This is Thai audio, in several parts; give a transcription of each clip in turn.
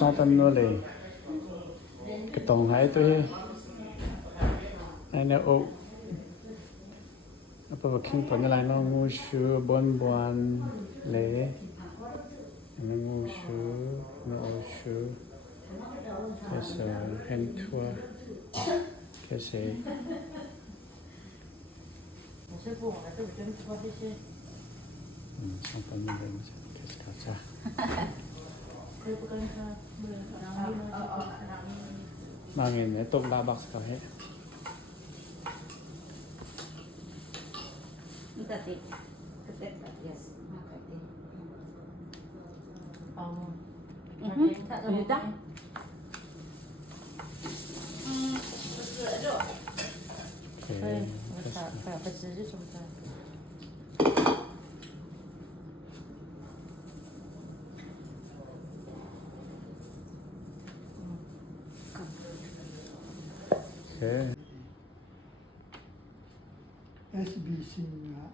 100 nole cái tông hai tôi này ô apa kinh tuần này nó ngu shu bon bon lệ nó ngu shu cái sự hen thua cái sự xong phần mình lên cái sự cao xa mà nghe này tông đa bạc sao hết Tadi, ketek yes, makati. Tak tahu dah. okay Tak bersih je cuma. okay SBC นะ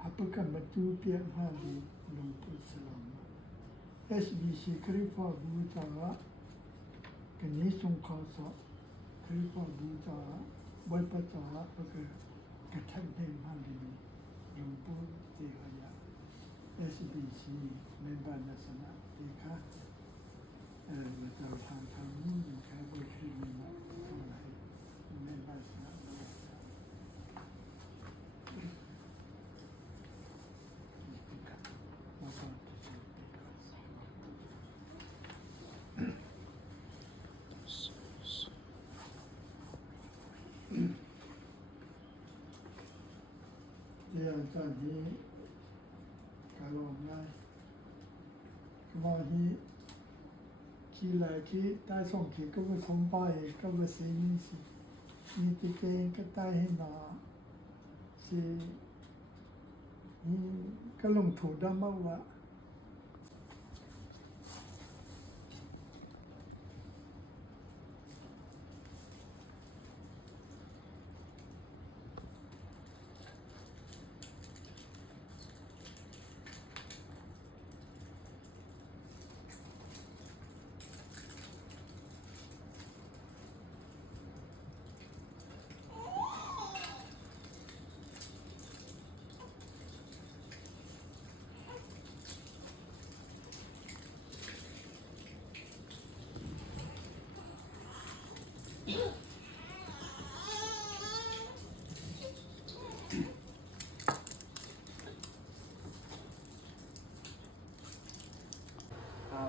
อัปกรรมจูเปียงหาดีลงพุทธสลาม SBC คริฟาบูจากนิสงขาสะคริฟาบูจาบอยปะจาปะกะกะทันเดงหาดีลงพุทธเจหายะ SBC เมนบานาสนะเตคะเราจะทางนี้แค่บ่คือมีนะเมนบานาสนะที่อาจารย์ที่การลงได้มาที่ที่ไหนที่ได้ส่งที่ก็ไปส่งไปก็ไปซื้อนี่สิมีที่เก่งก็ได้ให้หนาสินี่ก็ลงถูกได้มากว่า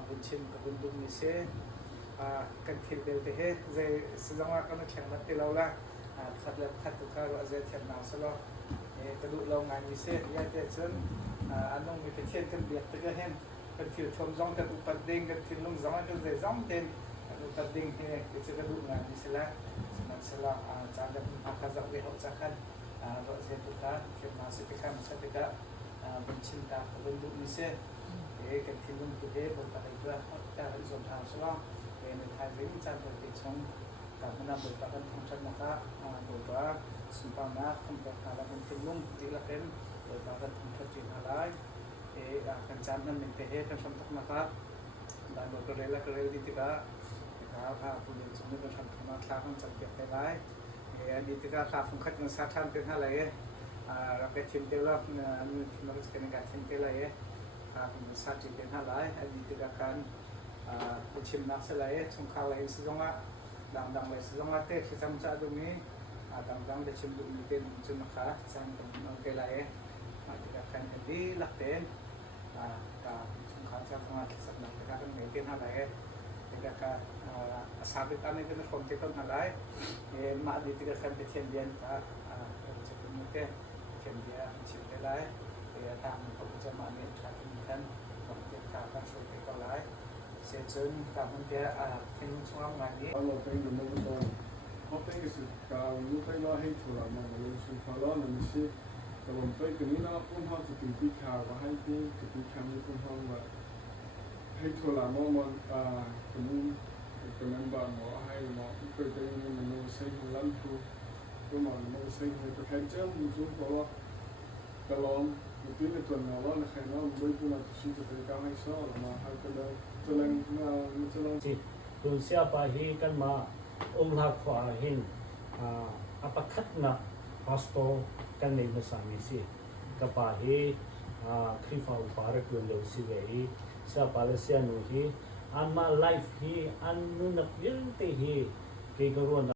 บุญชินกับบุญดุมนี่เสียกันทิลเดลเตะเจสจังว่ากันแข่งนัดที่เราละขัดเล็บขัดตุกาเราเจเทียนนาสโลกระดูเรางานนี่เสียยาเจจนอันน้องมีเป็นเทียนกันเบียดตะก็เห็นกันทิลชมจ้องกันอุปดิ่งกันทิลลงจ้องกันเจจ้องเต็นอุปดิ่งเนี่ยจะกระดูงานนี่เสียละนั่นเสียละจานเดิมพักจักเวหจักกันเราเจตุกาเทียนนาสิติกันสัติกาบุญชินตากับบุญดุมนี่เสียกันทิลุงตุเดบนตะไคร้แต่ในส่วนทางสลองในไทยเป็นจานเป็นติดชงกับมันบริการทางชั้นนะคะบริการสุภาพนะคำประกาศเป็นทิลุงที่ละเป็นบริการทางชั้นที่อะไรกันจานนั้นเป็นเตะกันชมตักนะคะได้บริการเรื่องดีที่ก็นะครับผู้เรียนสมุดกันชมมาคลากันจัดเก็บไปได้ดีที่ก็คลาfunkat yang satanเป็นอะไรเราไปทีมเดียวแล้วมีทีมเราจะเป็นการทีมเดียวอะไรมีสัตว์ที่เป็นอะไรอันนี้ที่การผู้ชิมนักสลายสงครามอะไรสิ่งว่าดังๆเลยสิ่งว่าเตะที่ทำจากตรงนี้ดังๆได้ชิมดูมีเป็นจุดนะคะสั่งเป็นโอเคเลยที่การดีหลักเต็นกับสงครามจากมาสักหน่อยที่การมีเป็นอะไรที่การสาบิตอันนี้เป็นคนที่ต้นอะไรมาดีที่การเป็นเทียนเดียนกับจะเป็นมือเตะเทียนเดียนชิมได้ทางพระพุทธมาเนี่ยทางนี้ท่านผมเก็บข่าวการช่วยไปก็หลายเสียจนทางมันจะเป็นช่วงงานนี้เราไปดูมันก็เขาไปสุดการรู้ไปรอให้ถูกมาเลยสุดท้ายแล้วนั่นสิแต่ผมไปกันนี้นะพุ่งเข้าจะถึงที่ข่าวว่าให้ที่ถึงคำนี้พุ่งเข้าว่าให้ถูกละมันคนนี้เป็นนักบาลหมอให้หมอไปไปมันใช้หัวล้านถูกก็มันใช้ให้ประกันเจ้ามันจุดเพราะว่าตลอด Mungkin itu awal nak kena boleh pun nak sih kita kami so lama hal kalau jalan jalan สิคุณเสียไปฮีกันมาลักขวาหินอัปคัดนะพาสโตกันในภาษามิสิกับไปฮีคริฟาอุปาระกุลเลวสิเวฮีเสียไปเลเซียนูฮีอันมาไลฟ์ฮีอันนู้นนักยืนเตฮีเกี่ยวกับ